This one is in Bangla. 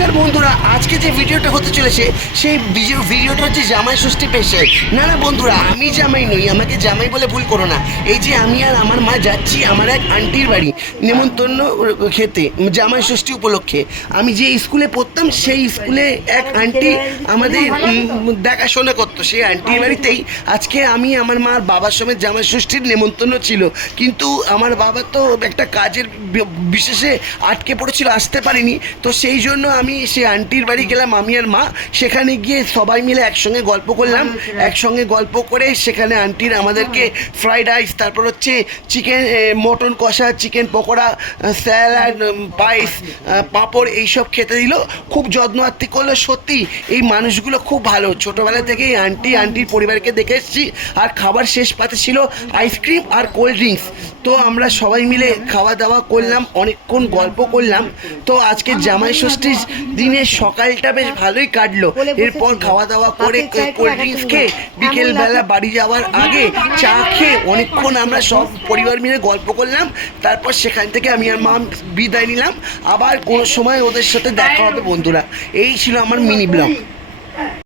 নমস্কার বন্ধুরা, আজকে যে ভিডিওটা হতে চলেছে সেই ভিডিওটা হচ্ছে জামাই ষষ্ঠী স্পেশাল। না না বন্ধুরা, আমি জামাই নই, আমাকে জামাই বলে ভুল করো না। এই যে আমি আর আমার মা যাচ্ছি আমার এক আন্টির বাড়ি নেমন্তন্ন খেতে জামাই ষষ্ঠী উপলক্ষে। আমি যে স্কুলে পড়তাম সেই স্কুলে এক আন্টি আমাদের দেখাশোনা করতো, সেই আন্টির বাড়িতেই আজকে আমি আমার মার বাবার সমেত জামাই ষষ্ঠীর নেমন্তন্ন ছিল। কিন্তু আমার বাবা তো একটা কাজের বিশেষে আটকে পড়েছিল, আসতে পারিনি। তো সেই জন্য আমি সে আন্টির বাড়ি গেলাম, আমি আর মা। সেখানে গিয়ে সবাই মিলে একসঙ্গে গল্প করলাম, একসঙ্গে গল্প করে সেখানে আন্টির আমাদেরকে ফ্রাইড রাইস, তারপর হচ্ছে চিকেন মটন কষা, চিকেন পকোড়া, স্যালাড, পায়েস, পাঁপড় এইসব খেতে দিল। খুব যত্ন আত্তি করলো। সত্যি এই মানুষগুলো খুব ভালো। ছোটোবেলা থেকেই আন্টির পরিবারকে দেখে এসেছি। আর খাবার শেষ পাতে ছিল আইসক্রিম আর কোল্ড ড্রিঙ্কস। তো আমরা সবাই মিলে খাওয়া দাওয়া করলাম, অনেকক্ষণ গল্প করলাম। তো আজকে জামাই ষষ্ঠীর দিনে সকালটা বেশ ভালোই কাটলো। এরপর খাওয়া দাওয়া করে কোল্ড ড্রিঙ্কস খেয়ে বিকেলবেলা বাড়ি যাওয়ার আগে চা খেয়ে অনেকক্ষণ আমরা সব পরিবার মিলে গল্প করলাম। তারপর সেখান থেকে আমি আর মা বিদায় নিলাম। আবার কোনো সময় ওদের সাথে দেখা হবে বন্ধুরা। এই ছিল আমার মিনি ব্লগ।